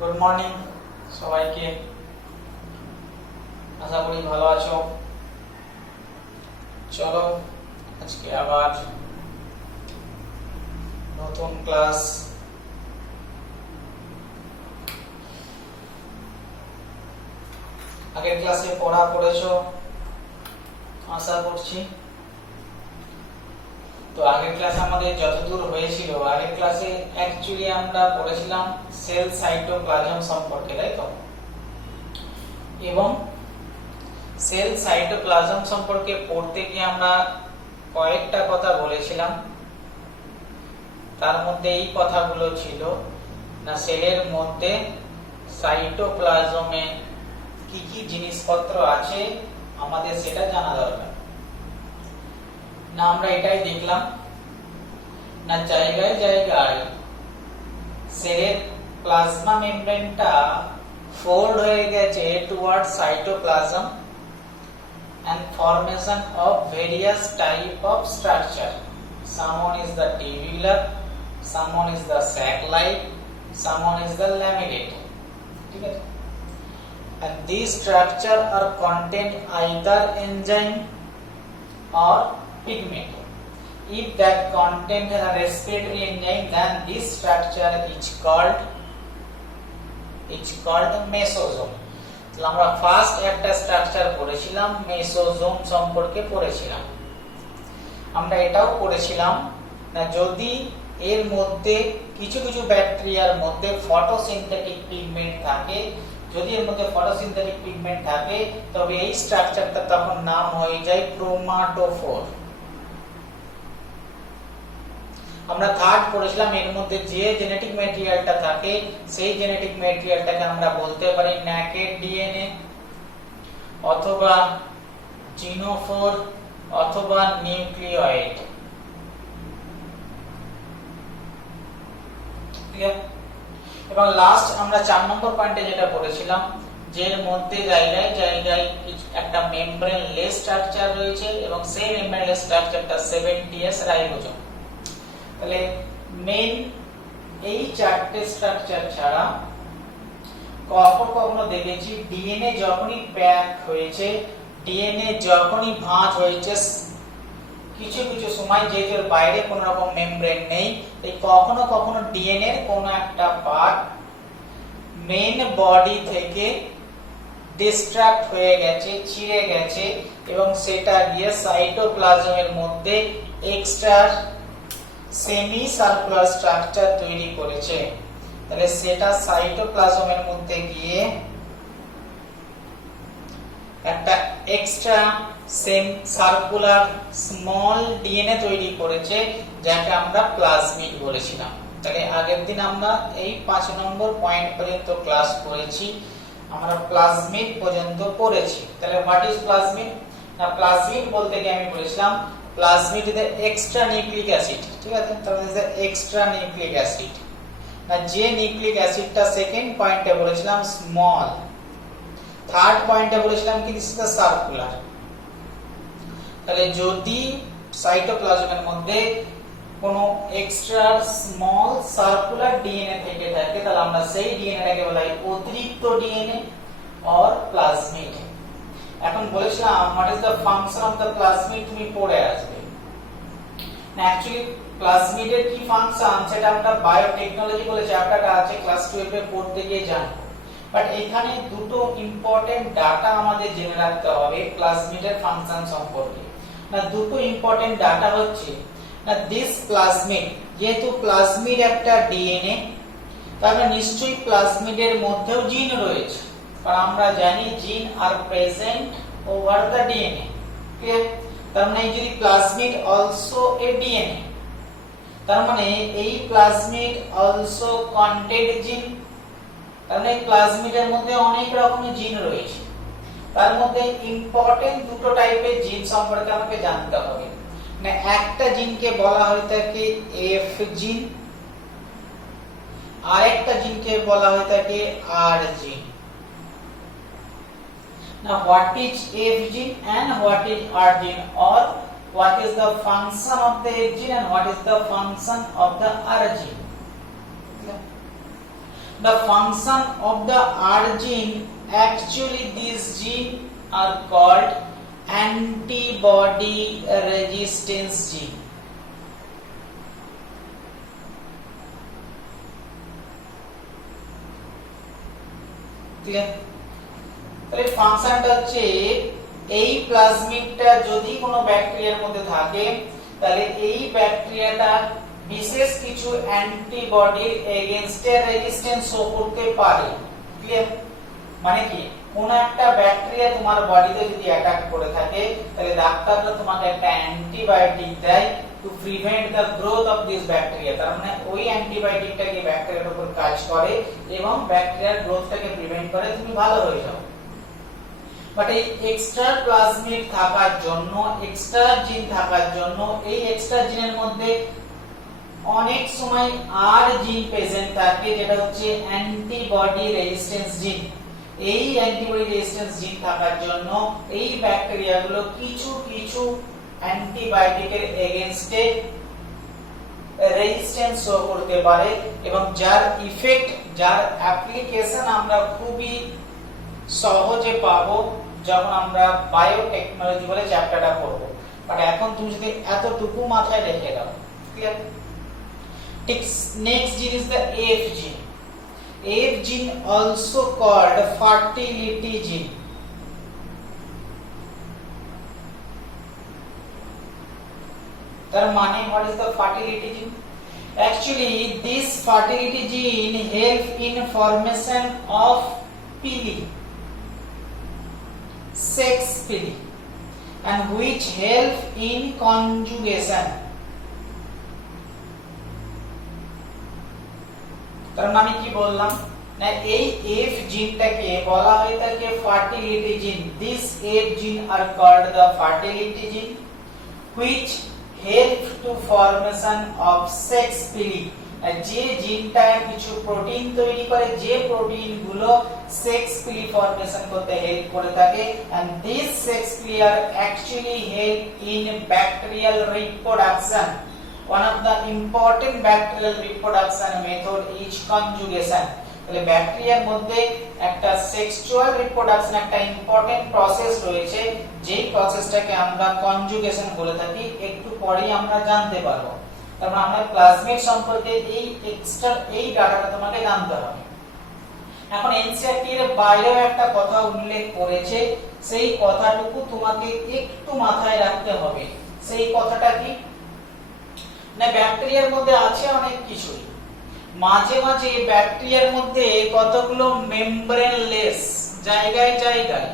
Good morning সবাইকে। আশা করি ভালো আছো। চলো আজকে আবার নতুন ক্লাস। আগের ক্লাসে পড়া পড়েছো আশা করছি। তো আগের ক্লাসে আমাদের যতদূর হয়েছিল, আগের ক্লাসে অ্যাকচুয়ালি আমরা পড়েছিলাম সেল সাইটোপ্লাজম সম্পর্কে, তাই তো? এবং সেল সাইটোপ্লাজম সম্পর্কে পড়তে গিয়ে আমরা কয়েকটা কথা বলেছিলাম। তার মধ্যে এই কথাগুলো ছিল না, সেলের মধ্যে সাইটোপ্লাজমে কি কি জিনিসপত্র আছে আমাদের সেটা জানা দরকার। না আমরা এটাই দেখলাম না, জায়গায় জায়গায় সেলের প্লাজমা মেমব্রেনটা fold হয়ে গেছে towards cytoplasm and formation of various type of structure. Someone is the tubular, someone is the sac-like, someone is the laminate. ঠিক আছে? And these structure are contain either enzyme or pigment. If that contain a respiratory enzyme, then this structure is called mesosome. তাহলে আমরা first একটা structure পড়েছিলাম, mesosome সম্পর্কে পড়েছিলাম। আমরা এটাও পড়েছিলাম না, যদি এর মধ্যে কিছু কিছু ব্যাকটেরিয়ার মধ্যে ফটোসিনথেটিক পিগমেন্ট থাকে, যদি এর মধ্যে ফটোসিনথেটিক পিগমেন্ট থাকে তবে এই স্ট্রাকচারটা তখন নাম হয়ে যায় ক্রোমাটোফোর। আমরা থার্ড পড়েছিলাম এর মধ্যে যে জেনেটিক ম্যাটেরিয়ালটা থাকে সেই জেনেটিক ম্যাটেরিয়ালটাকে আমরা বলতে পারি নেকেড ডিএনএ অথবা জিনোফোর অথবা নিউক্লিওয়েড। এবং লাস্ট আমরা 4 নম্বর পয়েন্টে যেটা পড়েছিলাম, যে এর মধ্যে জায়গায় জায়গায় একটা মেমব্রেন লেস স্ট্রাকচার রয়েছে এবং সেই মেমব্রেন লেস স্ট্রাকচারটা 70S রাইবোজোম। তাহলে মেইন এই চারটে স্ট্রাকচার ছাড়া কখনো দেখেছি ডিএনএ যখনই প্যাক হয়েছে, ডিএনএ যখনই ভাঁজ হয়েছে, কিছু কিছু সময় যেহেতু এর বাইরে কোনো রকম মেমব্রেন নেই, তাই কখনো কখনো ডিএনএ এর কোনো একটা পার্ট মেইন বডি থেকে ডিস্ট্রাক্ট হয়ে গেছে, ছিঁড়ে গেছে এবং সেটা গিয়ে সাইটোপ্লাজমের মধ্যে এক্সট্রা সেমি সার্কুলার স্ট্রাকচার তৈরি করেছে। তাহলে সেটা সাইটোপ্লাজমের মধ্যে গিয়ে একটা extra same circular small DNA তৈরি করেছে, যাকে আমরা প্লাজমিড বলেছিলাম। তাহলে আগের দিন আমরা এই 5 নম্বর পয়েন্ট পর্যন্ত ক্লাস করেছি, আমরা প্লাজমিড পর্যন্ত পড়েছি। তাহলে হোয়াট ইজ প্লাজমিড? না, প্লাজমিড বলতে গিয়ে আমি বলেছিলাম plasmid is extra nucleic acid. ঠিক আছে, তাহলে ইজ এক্সট্রা নিউক্লিক অ্যাসিড। না, যে নিউক্লিক অ্যাসিডটা সেকেন্ড পয়েন্টে বলেছিলাম স্মল, থার্ড পয়েন্টে বলেছিলাম কি দিস ইজ দ্য সার্কুলার। তাহলে যদি সাইটোপ্লাজমের মধ্যে কোনো এক্সট্রা স্মল সার্কুলার ডিএনএ থেকে থাকে, তাহলে আমরা সেই ডিএনএটাকে বলা হয় অতিরিক্ত ডিএনএ অর প্লাজমিড। এখন বলেছিলাম what is the function of the plasmid, তুমি পড়ে আসবে। না, অ্যাকচুয়ালি প্লাজমিডের কি ফাংশন সেটা আমরা বায়োটেকনোলজি বলে চ্যাপ্টারটা আছে ক্লাস 12 এ পড়তে গিয়ে জানবো। বাট এখানে দুটো ইম্পর্টেন্ট ডাটা আমাদের জেনে রাখতে হবে প্লাজমিডের ফাংশন সম্পর্কে। না, দুটো ইম্পর্টেন্ট ডাটা হচ্ছে না, দিস প্লাজমিড, যেহেতু প্লাজমিড একটা ডিএনএ, তাহলে নিশ্চয়ই প্লাজমিডের মধ্যেও জিন রয়েছে, কারণ আমরা জানি gene are present over the DNA. Clear? তার মানে যদি প্লাজমিড অলসো এ ডিএনএ, তার মানে এই প্লাজমিড অলসো কন্টেন্ট জিন। তার মানে প্লাজমিডের মধ্যে অনেক রকমের জিন রয়েছে, তার মধ্যে ইম্পর্টেন্ট দুটো টাইপের জিন সম্পর্কে আমাকে জানতে হবে। না, একটা জিনকে বলা হয় থাকে এফ জিন, আর একটা জিনকে বলা হয় থাকে আর জিন। Now what is F gene and what is R gene, or what is the function of the F gene and what is the function of the R gene? The function of the R gene, actually these gene are called antibody resistance gene. তাহলে ফাংশনটা হচ্ছে এই প্লাজমিডটা যদি কোনো ব্যাকটেরিয়ার মধ্যে থাকে তাহলে এই ব্যাকটেরিয়াটা বিশেষ কিছু অ্যান্টিবডির এগেইনস্টে রেজিস্ট্যান্স শো করতে পারে। ক্লিয়ার? মানে কি কোন একটা ব্যাকটেরিয়া তোমার বডিতে যদি অ্যাটাক করে থাকে তাহলে ডাক্তাররা তোমাকে একটা অ্যান্টিবায়োটিক দেয় to prevent the growth of this bacteria. তার মানে ওই অ্যান্টিবায়োটিকটা কি ব্যাকটেরিয়ার উপর কাজ করে এবং ব্যাকটেরিয়ার গ্রোথটাকে প্রিভেন্ট করে, তুমি ভালো হয়ে যাও। বাট এই এক্সট্রা প্লাজমিড থাকার জন্য, এক্সট্রা জিন থাকার জন্য, এই এক্সট্রা জিনের মধ্যে অনেক সময় আর জিন প্রেজেন্ট থাকে যেটা হচ্ছে অ্যান্টিবডি রেজিস্ট্যান্স জিন। এই অ্যান্টিবডি রেজিস্ট্যান্স জিন থাকার জন্য এই ব্যাকটেরিয়াগুলো কিছু কিছু অ্যান্টিবায়োটিকের এগেইনস্টে রেজিস্ট্যান্স শো করতে পারে এবং যার ইফেক্ট, যার অ্যাপ্লিকেশন আমরা খুবই সহজে পাবো যখন আমরা বায়োটেকনোলজি বলে চ্যাপ্টারটা পড়ব। বাট এখন তুমি যদি এতটুকু মাথায় রেখে দাও, clear? Next gene is the AF gene. AF gene also called fertility gene. Tar mane what is the fertility gene? Actually this fertility gene help in formation of pili, sex pili, and which help in conjugation. তার মানে কি বললাম না, এই F জিনটাকে বলা হয় থাকে fertility জিন। দিস এফ জিন আর কল্ড দ্য ফার্টিলিটি জিন which help to formation of sex pili। যে জিনটা কিছু প্রোটিন তৈরি করে, যে প্রোটিন গুলো সেক্স পিলি ফর্মেশন করতে হেল্প করে থাকে, and these sex pili are actually help in bacterial reproduction. One of the important bacterial reproduction method is conjugation. তাহলে ব্যাকটেরিয়ার মধ্যে একটা সেক্সুয়াল রিপ্রোডাকশন একটা ইম্পর্টেন্ট প্রসেস রয়েছে, যেই প্রসেসটাকে আমরা কনজুগেশন বলে থাকি। একটু পরেই আমরা জানতে পারবো। তারপর আমরা প্লাজমিড সম্পর্কে এই এক্সট্রা এই ডাটাটা তোমাকে জানতে হবে। এখন এনসিইআরটি এর বাইরেও একটা কথা উল্লেখ করেছে, সেই কথাটুকু তোমাকে একটু মাথায় রাখতে হবে। সেই কথাটা কি না, ব্যাকটেরিয়ার মধ্যে আছে অনেক কিছুই, মাঝে মাঝে ব্যাকটেরিয়ার মধ্যে কতগুলো মেমব্রেনলেস, জায়গায় জায়গায়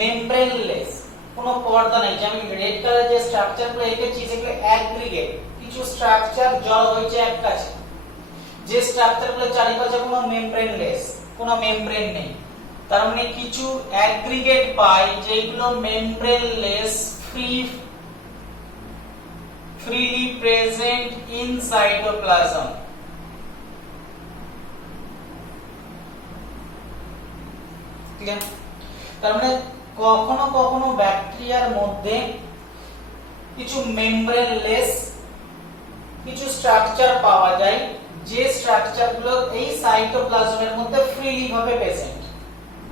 মেমব্রেনলেস, কোনো পর্দা নাই। যেমন রেড কালার যে স্ট্রাকচারগুলো এঁকেছি সেগুলো অ্যাগ্রিগেট, কিছু স্ট্রাকচার জড় হয়েছে এক কাছে, যে স্ট্রাকচারগুলো চারিপাশে কোনো মেমব্রেনলেস, কোনো মেমব্রেন নেই। তার মানে কিছু অ্যাগ্রিগেট পাই যেগুলো মেমব্রেনলেস, freely present in cytoplasm. Clear? তার মানে কখনো কখনো ব্যাকটেরিয়ার মধ্যে কিছু মেমব্রেনলেস কিছু স্ট্রাকচার পাওয়া যায়, যে স্ট্রাকচারগুলো এই সাইটোপ্লাজমের মধ্যে ফ্রিলি ভাবে প্রেজেন্ট,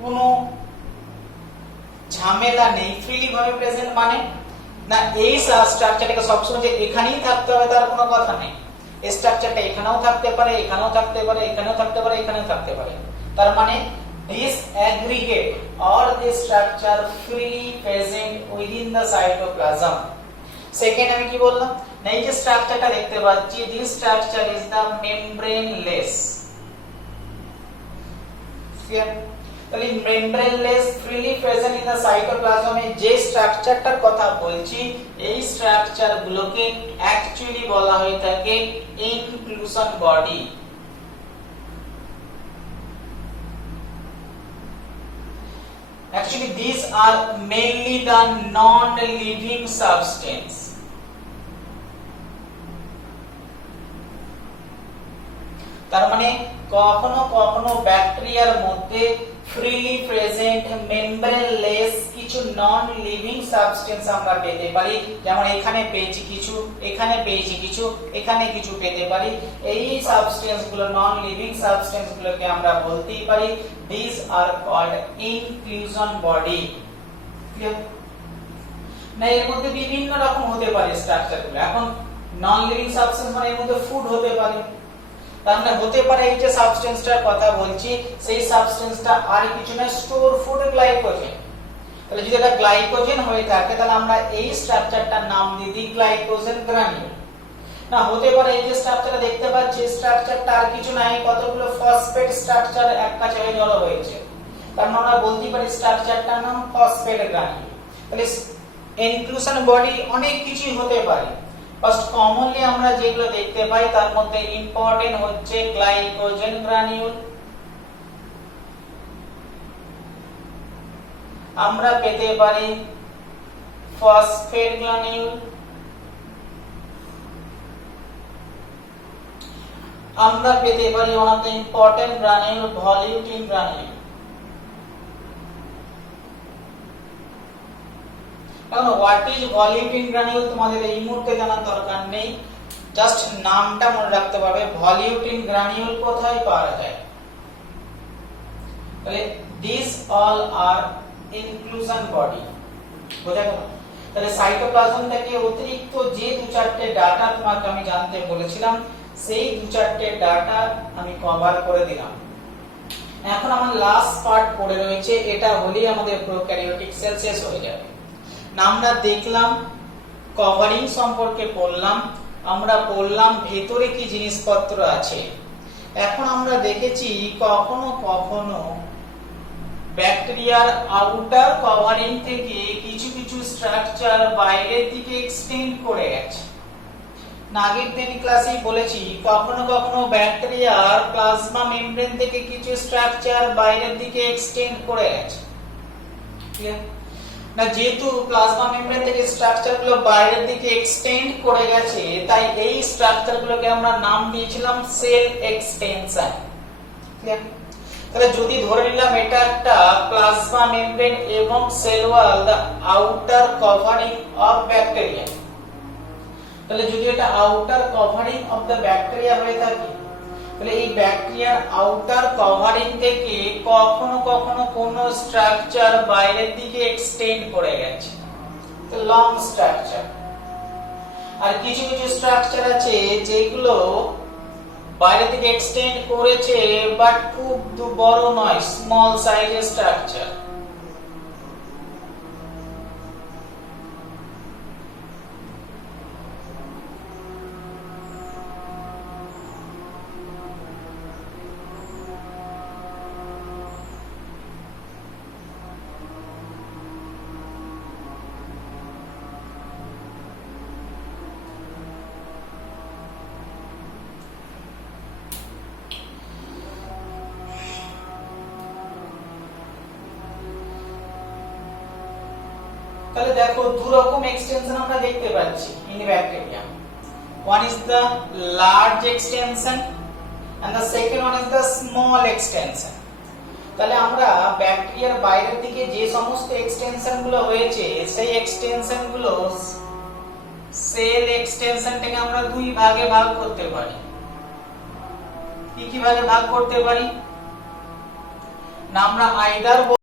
কোনো ঝামেলা নেই। ফ্রিলি ভাবে প্রেজেন্ট মানে না এই স্ট্রাকচারটাকে সবসময় যে এখানেই থাকতে হবে তার কোনো কথা নেই। এই স্ট্রাকচারটা এখানেও থাকতে পারে, এখানেও থাকতে পারে, এখানেও থাকতে পারে, এখানেও থাকতে পারে। তার মানে this aggregate or this structure freely present within the cytoplasm. Second আমি কি বললাম না, এই যে স্ট্রাকচারটা দেখতে পাচ্ছি, this structure is the membraneless. তাহলে membraneless freely present in the cytoplasm এ যে স্ট্রাকচারটার কথা বলছি, এই স্ট্রাকচার গুলোকে অ্যাকচুয়ালি বলা হয়ে থাকে inclusion body. Actually these are mainly the non-living substance. তার মানে কখনো কখনো ব্যাকটেরিয়ার মধ্যে ফ্রিলি প্রেজেন্ট মেমব্রেনলেস কিছু নন লিভিং সাবস্টেন্স আমরা পেতে পারি। যেমন এখানে পেয়েছি কিছু এখানে পেয়েছি কিছু, এখানে কিছু পেতে পারি। এই সাবস্টেন্স গুলো, নন লিভিং সাবস্টেন্স গুলোকে আমরা বলতেই পারি these are called inclusion body। Clear না? এর মধ্যে বিভিন্ন রকম হতে পারে স্ট্রাকচার গুলো। এখন নন লিভিং সাবস্টেন্স মানে এর মধ্যে ফুড হতে পারে, তার মানে হতে পারে এই যে সাবস্টেন্সটার কথা বলছি সেই সাবস্টেন্সটা আর কিছু না, স্টোর ফুড গ্লাইকোজেন। তাহলে যদি এটা গ্লাইকোজেন হয়ে থাকে তাহলে আমরা এই স্ট্রাকচারটার নাম দিয়ে দিই গ্লাইকোজেন গ্রানিউল। না হতে পারে এই যে স্ট্রাকচারটা দেখতে পাচ্ছি স্ট্রাকচারটা আর কিছু নাই, কতগুলো ফসফেট স্ট্রাকচার এক কাছে হয়ে জড়ো হয়েছে, তার মানে আমরা বলতে পারি স্ট্রাকচারটার নাম ফসফেট গ্রানিউল। তাহলে ইনক্লুশন বডি অনেক কিছু হতে পারে। ফার্স্ট কমনলি আমরা যেগুলো দেখতে পাই তার মধ্যে ইম্পর্টেন্ট হচ্ছে গ্লাইকোজেন গ্রানিউল, আমরা পেতে পারি ফসফেট গ্রানিউল, আমরা পেতে পারি ওয়ান অফ দ্য ইম্পর্টেন্ট গ্রানিউল ভলিউটিন গ্রানিউল। এখন হোয়াট ইজ ভলিউটিন গ্রানিউল তোমাদের এই মুহূর্তে জানার দরকার নেই, জাস্ট নামটা মনে রাখতে পারবে। ভলিউটিন গ্রানিউল কোথায় পাওয়া যায়? তাহলে this all are inclusion body, বোঝা গেল? তাহলে সাইটোপ্লাজম থেকে অতিরিক্ত যে দু চারটে ডাটা তোমাকে আমি জানতে বলেছিলাম সেই দু চারটে ডাটা আমি কভার করে দিলাম। এখন আমার লাস্ট পার্ট পড়ে রয়েছে, এটা হলেই আমাদের প্রোক্যারিওটিক সেল শেষ হয়ে যাবে। না আমরা দেখলাম কভারিং সম্পর্কে পড়লাম, আমরা পড়লাম ভেতরে কি জিনিসপত্র আছে। এখন আমরা দেখেছি কখনো কখনো ব্যাকটেরিয়ার আউটার কভারিং থেকে কিছু কিছু স্ট্রাকচার বাইরের দিকে এক্সটেন্ড করে গেছে। আগের দিন ক্লাসে বলেছি কখনো কখনো ব্যাকটেরিয়ার প্লাজমা মেমব্রেন থেকে কিছু স্ট্রাকচার বাইরের দিকে এক্সটেন্ড করে গেছে। ক্লিয়ার না? যেহেতু প্লাজমা মেমব্রেন থেকে স্ট্রাকচার গুলো বাইরের দিকে এক্সটেন্ড করে গেছে তাই এই স্ট্রাকচার গুলোকে আমরা নাম দিয়েছিলাম সেল এক্সটেনশন। ক্লিয়ার? তাহলে যদি ধরে নিলাম এটা একটা প্লাজমা মেমব্রেন এবং cell wall the outer covering of bacteria, তাহলে যদি এটা outer covering of the bacteria হয়ে থাকে তাহলে এই ব্যাকটেরিয়ার আউটার কভারিং থেকে কখনো কখনো কোন স্ট্রাকচার বাইরের দিকে এক্সটেন্ড করে গেছে, তো লং স্ট্রাকচার। আর কিছু কিছু স্ট্রাকচার আছে যেগুলো বাইরে থেকে এক্সটেন্ড করেছে বাট খুব বড় নয়, স্মল সাইজের স্ট্রাকচার। তাহলে দেখো দু রকম এক্সটেনশন আমরা দেখতে পাচ্ছি in bacteria. One is the large extension and the second one is the small extension. তাহলে আমরা ব্যাকটেরিয়ার বাইরের দিকে যে সমস্ত এক্সটেনশন গুলো হয়েছে সেই এক্সটেনশন গুলো সেল এক্সটেনশনটাকে আমরা দুই ভাগে ভাগ করতে পারি। কি কি ভাগে ভাগ করতে পারি? না আমরা আইদার